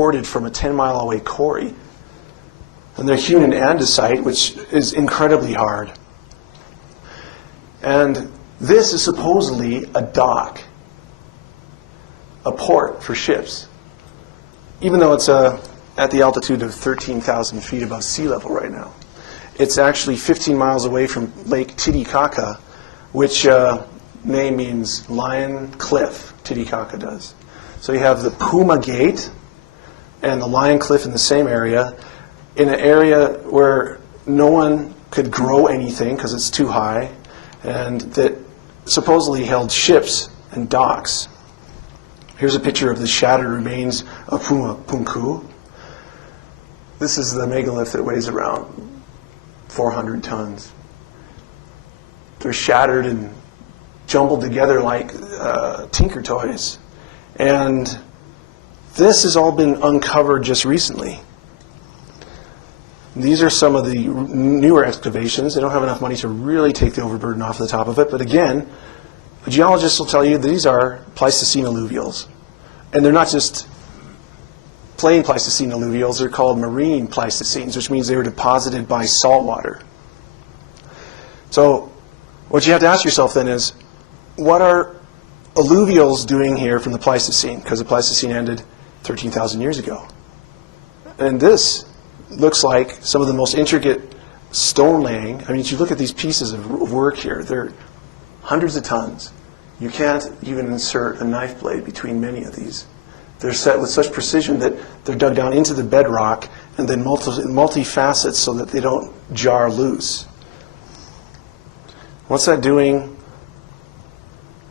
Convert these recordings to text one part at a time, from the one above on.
imported from a 10-mile away quarry. And they're hewn in andesite, which is incredibly hard. And this is supposedly a dock, a port for ships, even though it's at the altitude of 13,000 feet above sea level right now. It's actually 15 miles away from Lake Titicaca, which name means Lion Cliff. Titicaca does. So you have the Puma Gate and the Lion Cliff in the same area, in an area where no one could grow anything because it's too high, and that supposedly held ships and docks. Here's a picture of the shattered remains of Puma Punku. This is the megalith that weighs around 400 tons. They're shattered and jumbled together like tinker toys. And this has all been uncovered just recently. These are some of the newer excavations. They don't have enough money to really take the overburden off the top of it. But again, a geologist will tell you these are Pleistocene alluvials. And they're not just plain Pleistocene alluvials. They're called marine Pleistocenes, which means they were deposited by salt water. So what you have to ask yourself then is, what are alluvials doing here from the Pleistocene? Because the Pleistocene ended 13,000 years ago. And this looks like some of the most intricate stone laying. I mean, if you look at these pieces of work here, they're hundreds of tons. You can't even insert a knife blade between many of these. They're set with such precision that they're dug down into the bedrock and then multi-facets so that they don't jar loose. What's that doing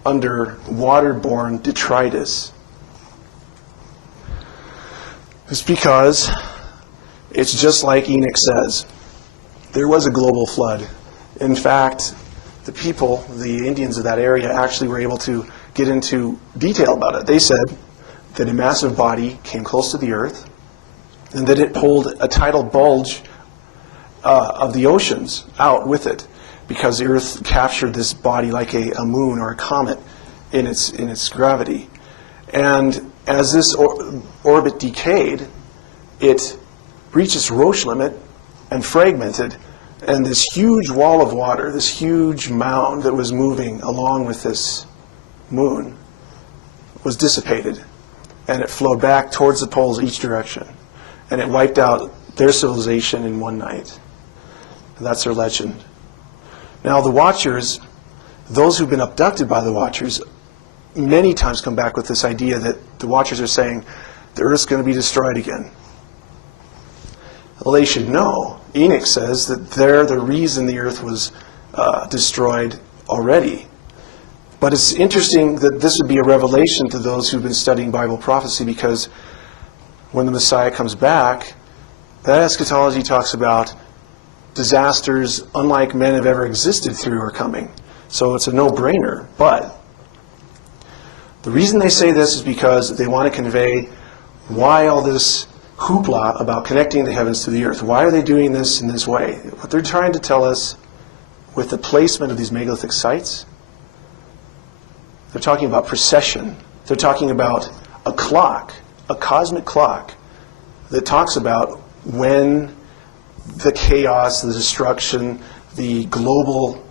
under waterborne detritus? It's because it's just like Enoch says. There was a global flood. In fact, the people, the Indians of that area, actually were able to get into detail about it. They said that a massive body came close to the earth and that it pulled a tidal bulge of the oceans out with it, because the earth captured this body like a moon or a comet in its gravity. And as this orbit decayed, it reached its Roche limit and fragmented, and this huge wall of water, this huge mound that was moving along with this moon, was dissipated, and it flowed back towards the poles each direction, and it wiped out their civilization in one night. And that's their legend. Now the Watchers, those who've been abducted by the Watchers, many times come back with this idea that the Watchers are saying the Earth's going to be destroyed again. Well, they should know. Enoch says that they're the reason the Earth was destroyed already. But it's interesting that this would be a revelation to those who've been studying Bible prophecy, because when the Messiah comes back, that eschatology talks about disasters unlike men have ever existed through are coming. So it's a no-brainer. But the reason they say this is because they want to convey why all this hoopla about connecting the heavens to the earth. Why are they doing this in this way? What they're trying to tell us with the placement of these megalithic sites, they're talking about precession. They're talking about a clock, a cosmic clock, that talks about when the chaos, the destruction, the global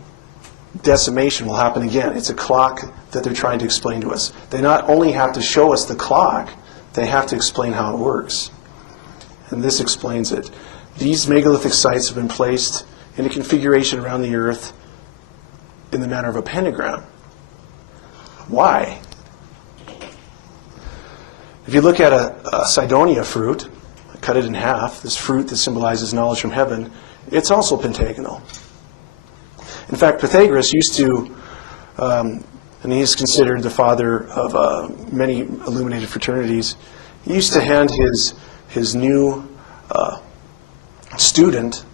decimation will happen again. It's a clock that they're trying to explain to us. They not only have to show us the clock, they have to explain how it works. And this explains it. These megalithic sites have been placed in a configuration around the earth in the manner of a pentagram. Why? If you look at a Cydonia fruit, cut it in half, this fruit that symbolizes knowledge from heaven, it's also pentagonal. In fact, Pythagoras used to, and he's considered the father of many illuminated fraternities, he used to hand his new student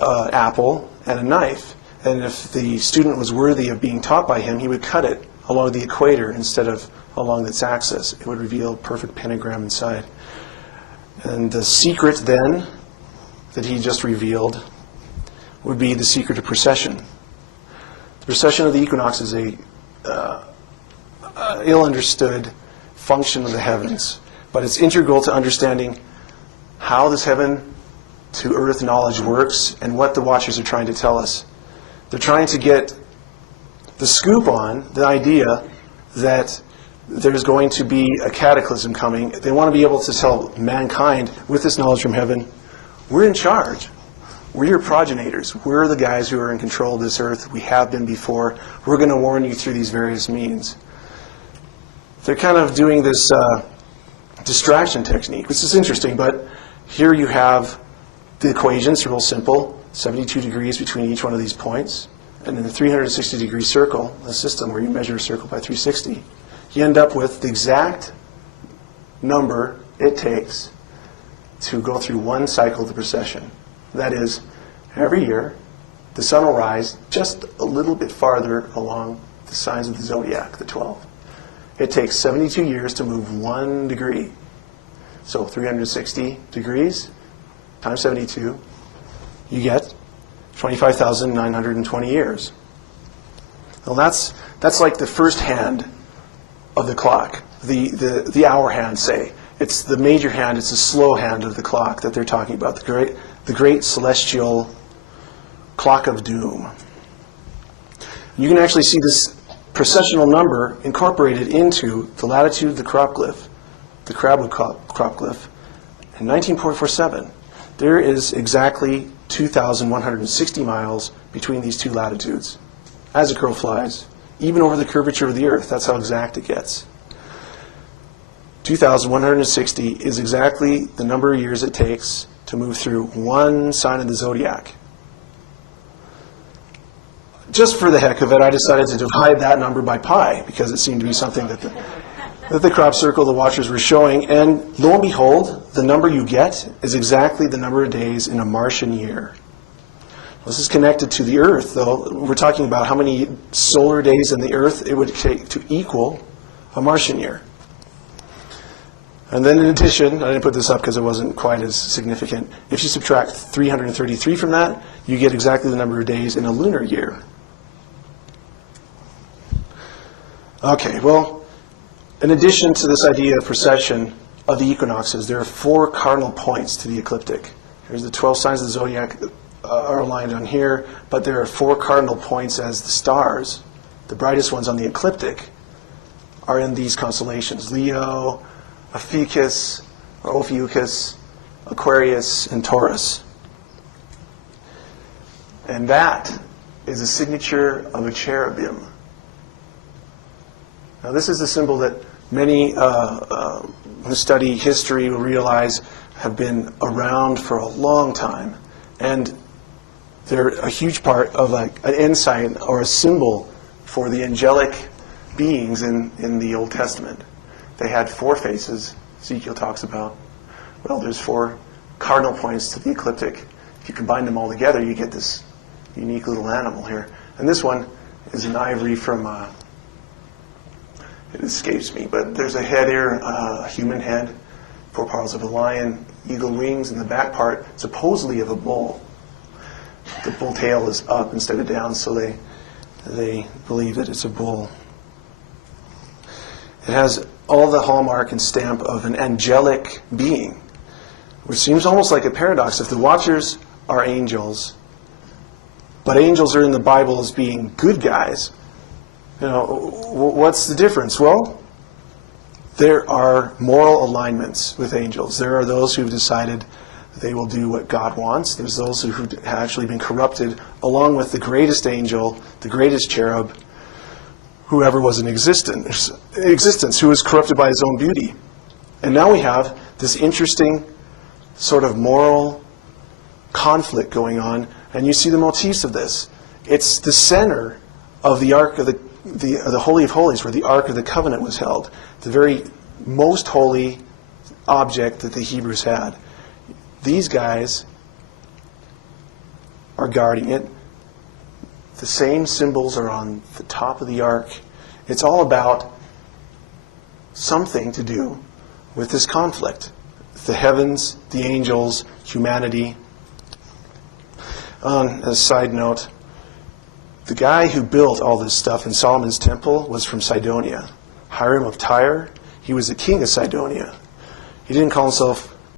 apple and a knife. And if the student was worthy of being taught by him, he would cut it along the equator instead of along its axis. It would reveal a perfect pentagram inside. And the secret then that he just revealed would be the secret of precession. The precession of the equinox is a ill-understood function of the heavens. but it's integral to understanding how this heaven to earth knowledge works and what the Watchers are trying to tell us. They're trying to get the scoop on the idea that there's going to be a cataclysm coming. They want to be able to tell mankind, with this knowledge from heaven, we're in charge. We're your progenitors. We're the guys who are in control of this earth. We have been before. We're going to warn you through these various means. They're kind of doing this distraction technique, which is interesting, but here you have the equations, real simple, 72 degrees between each one of these points, and in the 360-degree circle, the system where you measure a circle by 360, you end up with the exact number it takes to go through one cycle of the precession. That is, every year, the sun will rise just a little bit farther along the signs of the zodiac, the 12. It takes 72 years to move 1 degree. So 360 degrees times 72, you get 25,920 years. Well, that's like the first hand of the clock, the hour hand, say. It's the major hand, it's the slow hand of the clock that they're talking about, the great celestial clock of doom. You can actually see this precessional number incorporated into the latitude of the crop glyph, the crabwood crop glyph, in 19.47. There is exactly 2,160 miles between these two latitudes, as a crow flies, even over the curvature of the Earth. That's how exact it gets. 2,160 is exactly the number of years it takes to move through one sign of the zodiac. Just for the heck of it, I decided to divide that number by pi, because it seemed to be something that the crop circle the Watchers were showing. And lo and behold, the number you get is exactly the number of days in a Martian year. This is connected to the Earth, though. We're talking about how many solar days in the Earth it would take to equal a Martian year. And then in addition, I didn't put this up because it wasn't quite as significant, if you subtract 333 from that, you get exactly the number of days in a lunar year. Okay, well, in addition to this idea of precession of the equinoxes, there are 4 cardinal points to the ecliptic. Here's the 12 signs of the zodiac are aligned on here, but there are 4 cardinal points as the stars. The brightest ones on the ecliptic are in these constellations: Leo, Ophiuchus, Aquarius, and Taurus. And that is a signature of a cherubim. Now, this is a symbol that many who study history will realize have been around for a long time. And they're a huge part of an insight or a symbol for the angelic beings in the Old Testament. They had 4 faces, Ezekiel talks about. Well, there's 4 cardinal points to the ecliptic. If you combine them all together, you get this unique little animal here. And this one is an ivory from, it escapes me, but there's a head here, a human head, 4 paws of a lion, eagle wings, and the back part supposedly of a bull. The bull tail is up instead of down, so they believe that it's a bull. It has all the hallmark and stamp of an angelic being, which seems almost like a paradox. If the Watchers are angels, but angels are in the Bible as being good guys, what's the difference? Well, there are moral alignments with angels. There are those who've decided they will do what God wants. There's those who have actually been corrupted, along with the greatest angel, the greatest cherub, whoever was in existence, who was corrupted by his own beauty. And now we have this interesting sort of moral conflict going on, and you see the motifs of this. It's the center of the Ark of the Holy of Holies, where the Ark of the Covenant was held, the very most holy object that the Hebrews had. These guys are guarding it. The same symbols are on the top of the ark. It's all about something to do with this conflict. The heavens, the angels, humanity. On a side note, the guy who built all this stuff in Solomon's temple was from Sidonia. Hiram of Tyre, he was the king of Sidonia. He didn't call himself